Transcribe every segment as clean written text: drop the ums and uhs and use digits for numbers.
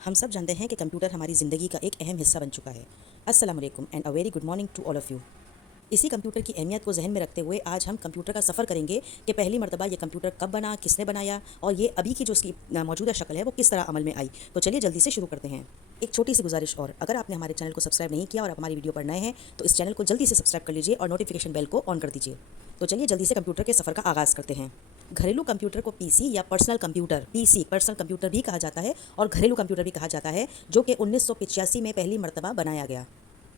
ہم سب جانتے ہیں کہ کمپیوٹر ہماری زندگی کا ایک اہم حصہ بن چکا ہے۔ السلام علیکم and a very good morning to all of you. اسی کمپیوٹر کی اہمیت کو ذہن میں رکھتے ہوئے آج ہم کمپیوٹر کا سفر کریں گے کہ پہلی مرتبہ یہ کمپیوٹر کب بنا، کس نے بنایا اور یہ ابھی کی جو اس کی موجودہ شکل ہے وہ کس طرح عمل میں آئی۔ تو چلیے جلدی سے شروع کرتے ہیں۔ ایک چھوٹی سی گزارش اور، اگر آپ نے ہمارے چینل کو سبسکرائب نہیں کیا اور آپ ہماری ویڈیو پر نئے ہیں تو اس چینل کو جلدی سے سبسکرائب کر لیجیے اور نوٹیفیکیشن بیل کو آن کر دیجیے۔ تو چلیے جلدی سے کمپیوٹر کے سفر کا آغاز کرتے ہیں۔ گھریلو کمپیوٹر کو پی سی یا پرسنل کمپیوٹر، پرسنل کمپیوٹر بھی کہا جاتا ہے اور گھریلو کمپیوٹر بھی کہا جاتا ہے، جو کہ 1985 میں پہلی مرتبہ بنایا گیا۔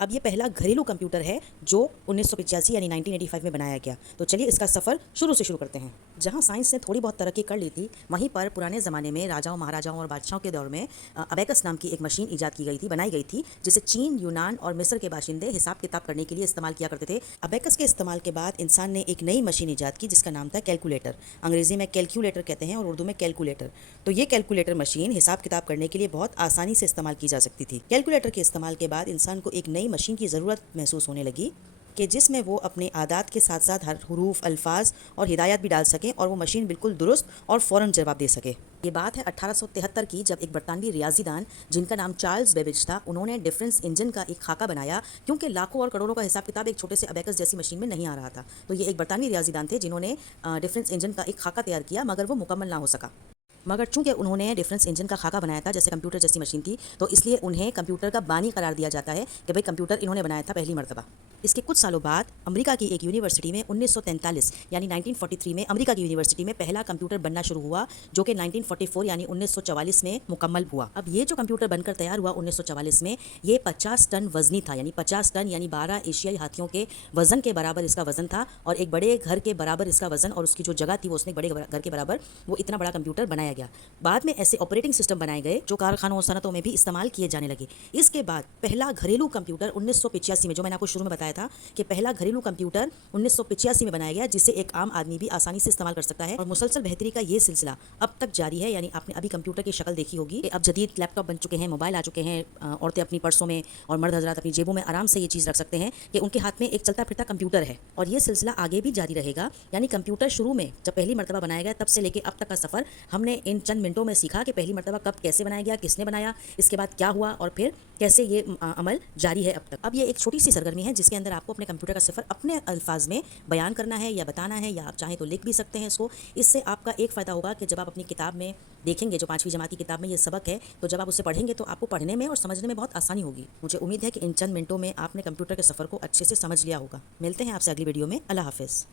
اب یہ پہلا گھریلو کمپیوٹر ہے جو 1985 یعنی 1985 میں بنایا گیا۔ تو چلیے اس کا سفر شروع کرتے ہیں۔ جہاں سائنس نے تھوڑی بہت ترقی کر لی تھی، وہیں پر پرانے زمانے میں راجاؤں، مہاراجاؤں اور بادشاہوں کے دور میں ابیکس نام کی ایک مشین ایجاد کی گئی تھی، بنائی گئی تھی، جسے چین، یونان اور مصر کے باشندے حساب کتاب کرنے کے لیے استعمال کیا کرتے تھے۔ ابیکس کے استعمال کے بعد انسان نے ایک نئی مشین ایجاد کی جس کا نام تھا کیلکولیٹر۔ انگریزی میں کیلکولیٹر کہتے ہیں اور اردو میں کیلکولیٹر۔ تو یہ کیلکولیٹر مشین حساب کتاب کرنے کے لیے بہت آسانی سے استعمال کی جا سکتی تھی۔ کیلکولیٹر کے استعمال کے بعد انسان کو ایک نئی مشین کی ضرورت محسوس ہونے لگی کہ جس میں وہ اپنے عادات کے ساتھ ساتھ ہر حروف، الفاظ اور ہدایات بھی ڈال سکیں اور وہ مشین بالکل درست اور فوراً جواب دے سکے۔ یہ بات ہے 1873 کی، جب ایک برطانوی ریاضی دان جن کا نام چارلز بیبیج تھا، انہوں نے ڈفرینس انجن کا ایک خاکہ بنایا، کیونکہ لاکھوں اور کروڑوں کا حساب کتاب ایک چھوٹے سے ابیکس جیسی مشین میں نہیں آ رہا تھا۔ تو یہ ایک برطانوی ریاضی دان تھے جنہوں نے ڈفرینس انجن کا ایک خاکہ تیار کیا، مگر وہ مکمل نہ ہو سکا۔ مگر چونکہ انہوں نے ڈفرینس انجن کا خاکہ بنایا تھا جیسے کمپیوٹر جیسی مشین تھی، تو اس لیے انہیں کمپیوٹر کا بانی قرار دیا جاتا ہے کہ بھئی کمپیوٹر انہوں نے بنایا تھا پہلی مرتبہ۔ اس کے کچھ سالوں بعد امریکہ کی ایک یونیورسٹی میں 1943 یعنی 1943 میں امریکہ کی یونیورسٹی میں پہلا کمپیوٹر بننا شروع ہوا، جو کہ 1944 یعنی 1944 میں مکمل ہوا۔ اب یہ جو کمپیوٹر بن کر تیار ہوا 1944 میں، یہ 50 ٹن وزنی تھا، یعنی 50 ٹن یعنی 12 ایشیائی ہاتھیوں کے وزن کے برابر اس کا وزن تھا، اور ایک بڑے گھر کے برابر اس کا وزن، اور اس کی جو جگہ تھی وہ اس نے بڑے گھر کے برابر، وہ اتنا بڑا کمپیوٹر بنایا گیا۔ بعد میں ایسے آپریٹنگ سسٹم بنائے گئے جو کارخانوں اور صنعتوں میں بھی استعمال کیے جانے لگے۔ اس کے بعد پہلا گھریلو کمپیوٹر 1985 میں، جو میں نے آپ کو شروع میں بتایا تھا کہ پہلا گھریلو کمپیوٹر 1985 میں بنایا گیا، جسے ایک عام آدمی بھی آسانی سے استعمال کر سکتا ہے، اور مسلسل بہتری کا یہ سلسلہ اب تک جاری ہے۔ یعنی آپ نے ابھی کمپیوٹر کی شکل دیکھی ہوگی کہ اب جدید لیپ ٹاپ بن چکے ہیں، موبائل آ چکے ہیں، عورتیں اپنی پرسوں میں اور مرد حضرات اپنی جیبوں میں آرام سے یہ چیز رکھ سکتے ہیں کہ ان کے ہاتھ میں ایک چلتا پھرتا کمپیوٹر ہے، اور یہ سلسلہ آگے بھی جاری رہے گا۔ یعنی کمپیوٹر شروع میں جب پہلی مرتبہ بنایا گیا تب سے لے کے اب تک کا سفر ہم نے ان چند منٹوں میں سیکھا کہ پہلی مرتبہ کب کیسے بنایا گیا، کس نے بنایا، اس کے بعد کیا ہوا، اور پھر کیسے یہ عمل جاری ہے اب تک۔ اب یہ ایک چھوٹی سی سرگرمی ہے جس کے اندر آپ کو اپنے کمپیوٹر کا سفر اپنے الفاظ میں بیان کرنا ہے یا بتانا ہے، یا آپ چاہیں تو لکھ بھی سکتے ہیں اس کو۔ اس سے آپ کا ایک فائدہ ہوگا کہ جب آپ اپنی کتاب میں دیکھیں گے، جو 5ویں جماعت کی کتاب میں یہ سبق ہے، تو جب آپ اسے پڑھیں گے تو آپ کو پڑھنے میں اور سمجھنے میں بہت آسانی ہوگی۔ مجھے امید ہے کہ ان چند منٹوں میں آپ نے کمپیوٹر کے سفر کو اچھے سے سمجھ لیا ہوگا۔ ملتے ہیں آپ سے اگلی ویڈیو میں۔ اللہ حافظ۔